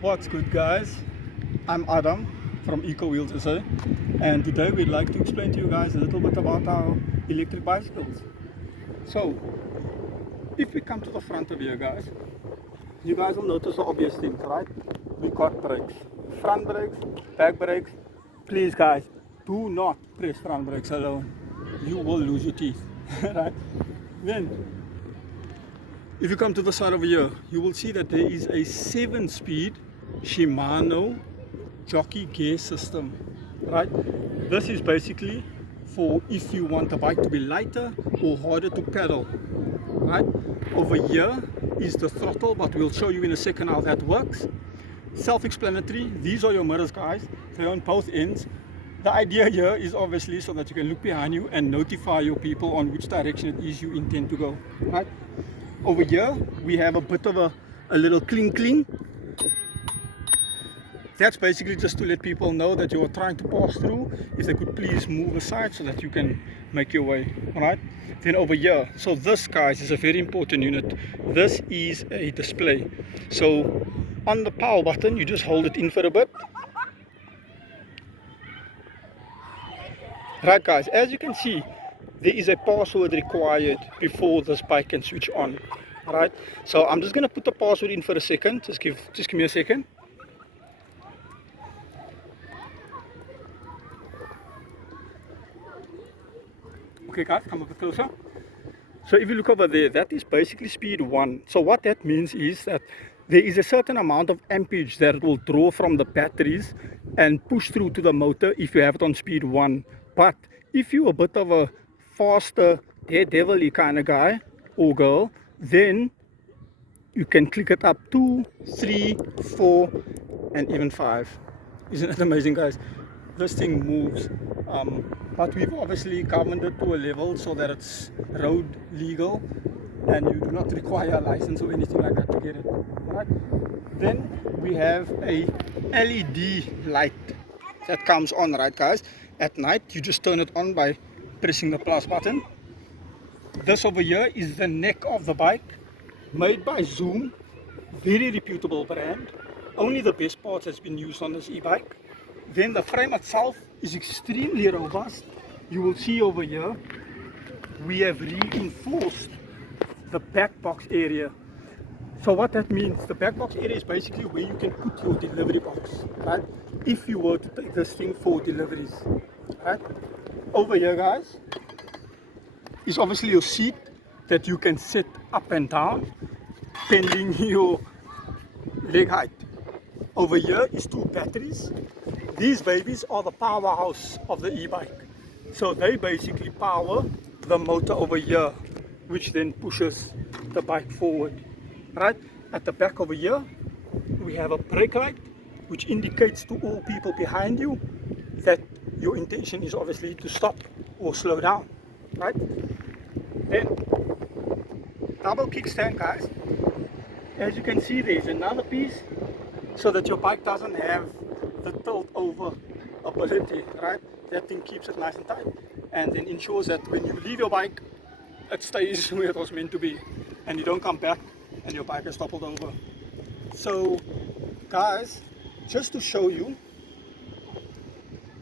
What's good, guys? I'm Adam from EcoWheels SA, and today we'd like to explain to you guys a little bit about our electric bicycles. So if we come to the front of here, guys, you guys will notice the obvious things, right? We got brakes, front brakes, back brakes. Please, guys, do not press front brakes alone. You will lose your teeth. Right? Then if you come to the side over here, you will see that there is a 7-speed Shimano jockey gear system, right? This is basically for if you want the bike to be lighter or harder to pedal, right? Over here is the throttle, but we'll show you in a second how that works. Self-explanatory. These are your mirrors, guys. They're on both ends. The idea here is obviously so that you can look behind you and notify your people on which direction it is you intend to go, right? Over here we have a bit of a little cling. That's basically just to let people know that you are trying to pass through, if they could please move aside so that you can make your way. Alright, then over here, so this, guys, is a very important unit. This is a display. So on the power button, you just hold it in for a bit. Right, guys, as you can see, there is a password required before this bike can switch on. Alright, so I'm just going to put the password in for a second. Just give me a second. Okay, guys, come a bit closer. So if you look over there, that is basically speed 1. So what that means is that there is a certain amount of amperage that it will draw from the batteries and push through to the motor if you have it on speed 1. But if you're a bit of a faster daredevil-y kind of guy or girl, then you can click it up 2, 3, 4 and even 5. Isn't that amazing, guys? This thing moves, but we've obviously governed it to a level so that it's road legal and you do not require a license or anything like that to get it. Right? Then we have a LED light that comes on, right, guys? At night you just turn it on by pressing the plus button. This over here is the neck of the bike, made by Zoom, very reputable brand. Only the best parts has been used on this e-bike. Then the frame itself is extremely robust. You will see over here we have reinforced the back box area. So what that means, the back box area is basically where you can put your delivery box, right? If you were to take this thing for deliveries, right? Over here, guys, is obviously your seat that you can set up and down pending your leg height. Over here is 2 batteries. These babies are the powerhouse of the e-bike. So they basically power the motor over here, which then pushes the bike forward. Right? At the back over here, we have a brake light, which indicates to all people behind you that your intention is obviously to stop or slow down. Right? Then, double kickstand, guys. As you can see, there's another piece so that your bike doesn't have the tilt over ability, right? That thing keeps it nice and tight and then ensures that when you leave your bike, it stays where it was meant to be and you don't come back and your bike is toppled over. So guys, just to show you,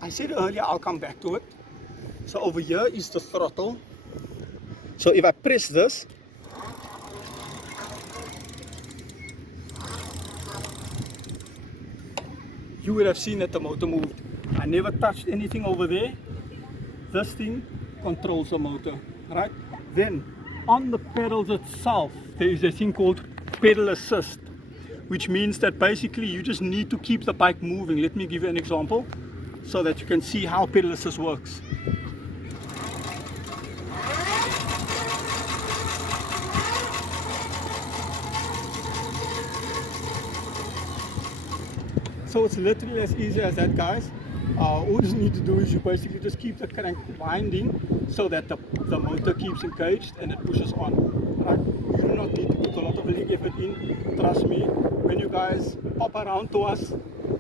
I said earlier I'll come back to it. So over here is the throttle. So if I press this, you would have seen that the motor moved. I never touched anything over there. This thing controls the motor, right? Then on the pedals itself, there is a thing called pedal assist, which means that basically you just need to keep the bike moving. Let me give you an example so that you can see how pedal assist works. So it's literally as easy as that, guys. All you need to do is you basically just keep the crank winding so that the motor keeps engaged and it pushes on. Right? You do not need to put a lot of leg effort in. Trust me, when you guys pop around to us,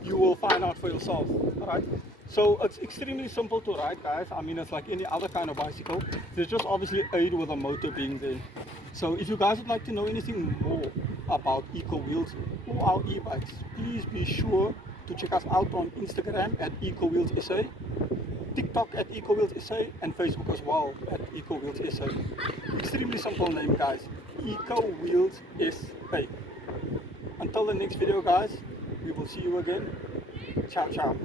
you will find out for yourself. Right? So it's extremely simple to ride, guys. I mean, it's like any other kind of bicycle. There's just obviously aid with a motor being there. So if you guys would like to know anything more about EcoWheels or our e-bikes, please be sure to check us out on Instagram at EcoWheels SA, TikTok at EcoWheels SA, and Facebook as well at EcoWheels SA. Extremely simple name, guys. EcoWheels SA. Until the next video, guys, we will see you again. Ciao, ciao.